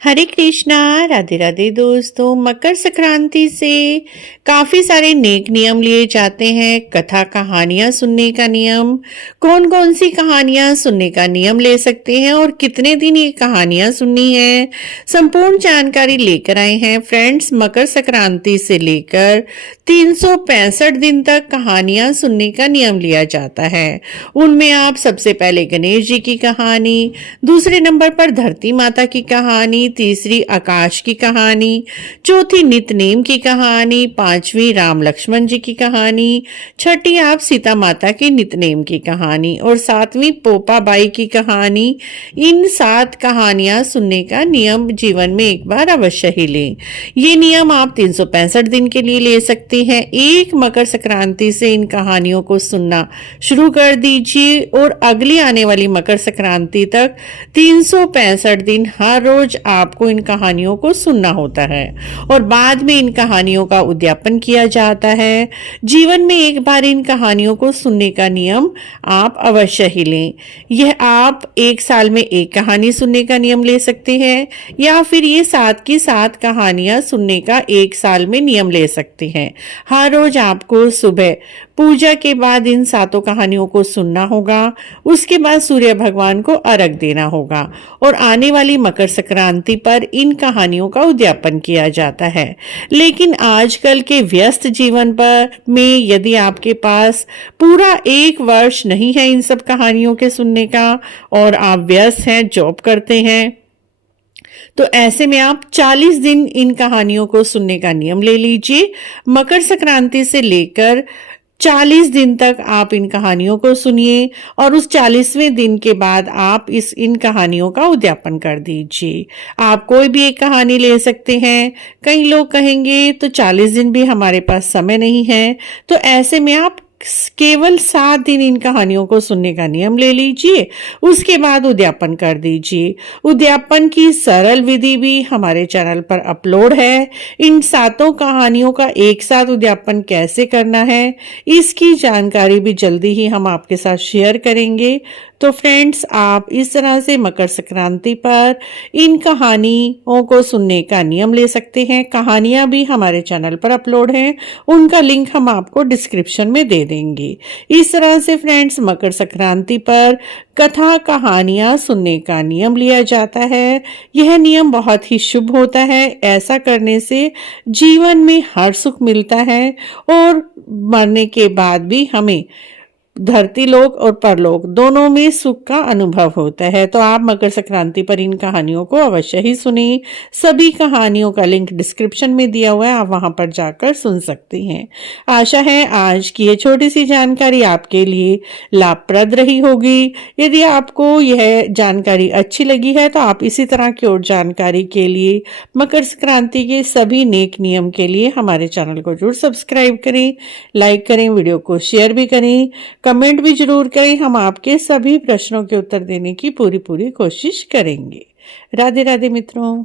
हरे कृष्णा। राधे राधे दोस्तों। मकर संक्रांति से काफी सारे नेक नियम लिए जाते हैं। कथा कहानियां सुनने का नियम, कौन कौन सी कहानियां सुनने का नियम ले सकते हैं और कितने दिन ये कहानियां सुननी है, संपूर्ण जानकारी लेकर आए हैं फ्रेंड्स। मकर संक्रांति से लेकर 365 दिन तक कहानियां सुनने का नियम लिया जाता है। उनमें आप सबसे पहले गणेश जी की कहानी, दूसरे नंबर पर धरती माता की कहानी, तीसरी आकाश की कहानी, चौथी नितनेम की कहानी, पांचवी राम लक्ष्मण जी की कहानी, छठी आप सीता माता की नितनेम की कहानी और सातवीं पोपा बाई की कहानी। इन 7 कहानियां सुनने का नियम जीवन में एक बार अवश्य ही लें। ये नियम आप 365 दिन के लिए ले सकते हैं। एक मकर संक्रांति से इन कहानियों को सुनना शुरू कर दीजिए और अगली आने वाली मकर संक्रांति तक 365 दिन हर रोज आपको इन कहानियों को सुनना होता है और बाद में इन कहानियों का उद्यापन किया जाता है। जीवन में एक बार इन कहानियों को सुनने का नियम आप अवश्य ही लें। यह आप एक साल में एक कहानी सुनने का नियम ले सकते हैं या फिर ये 7 की 7 कहानियां सुनने का एक साल में नियम ले सकते हैं। हर रोज आपको सुबह पूजा के बाद इन 7 कहानियों को सुनना होगा। उसके बाद सूर्य भगवान को अर्घ देना होगा और आने वाली मकर संक्रांति पर इन कहानियों का उद्यापन किया जाता है। लेकिन आजकल के व्यस्त जीवन पर में यदि आपके पास पूरा 1 वर्ष नहीं है इन सब कहानियों के सुनने का और आप व्यस्त हैं, जॉब करते हैं, तो ऐसे में आप 40 दिन इन कहानियों को सुनने का नियम ले लीजिए। मकर संक्रांति से लेकर 40 दिन तक आप इन कहानियों को सुनिए और उस 40वें दिन के बाद आप इन कहानियों का उद्यापन कर दीजिए। आप कोई भी एक कहानी ले सकते हैं। कई लोग कहेंगे तो 40 दिन भी हमारे पास समय नहीं है, तो ऐसे में आप केवल 7 दिन इन कहानियों को सुनने का नियम ले लीजिए। उसके बाद उद्यापन कर दीजिए। उद्यापन की सरल विधि भी हमारे चैनल पर अपलोड है। इन 7 कहानियों का एक साथ उद्यापन कैसे करना है, इसकी जानकारी भी जल्दी ही हम आपके साथ शेयर करेंगे। तो फ्रेंड्स, आप इस तरह से मकर संक्रांति पर इन कहानियों को सुनने का नियम ले सकते हैं। कहानियां भी हमारे चैनल पर अपलोड हैं, उनका लिंक हम आपको डिस्क्रिप्शन में दे देंगे। इस तरह से फ्रेंड्स, मकर संक्रांति पर कथा कहानियां सुनने का नियम लिया जाता है। यह नियम बहुत ही शुभ होता है। ऐसा करने से जीवन में हर सुख मिलता है और मरने के बाद भी हमें धरती लोक और परलोक दोनों में सुख का अनुभव होता है। तो आप मकर संक्रांति पर इन कहानियों को अवश्य ही सुनिए। सभी कहानियों का लिंक डिस्क्रिप्शन में दिया हुआ है, आप वहां पर जाकर सुन सकते हैं। आशा है आज की ये छोटी सी जानकारी आपके लिए लाभप्रद रही होगी। यदि आपको यह जानकारी अच्छी लगी है तो आप इसी तरह की और जानकारी के लिए मकर संक्रांति के सभी नेक नियम के लिए हमारे चैनल को जरूर सब्सक्राइब करें, लाइक करें, वीडियो को शेयर भी करें, कमेंट भी जरूर करें। हम आपके सभी प्रश्नों के उत्तर देने की पूरी कोशिश करेंगे। राधे राधे मित्रों।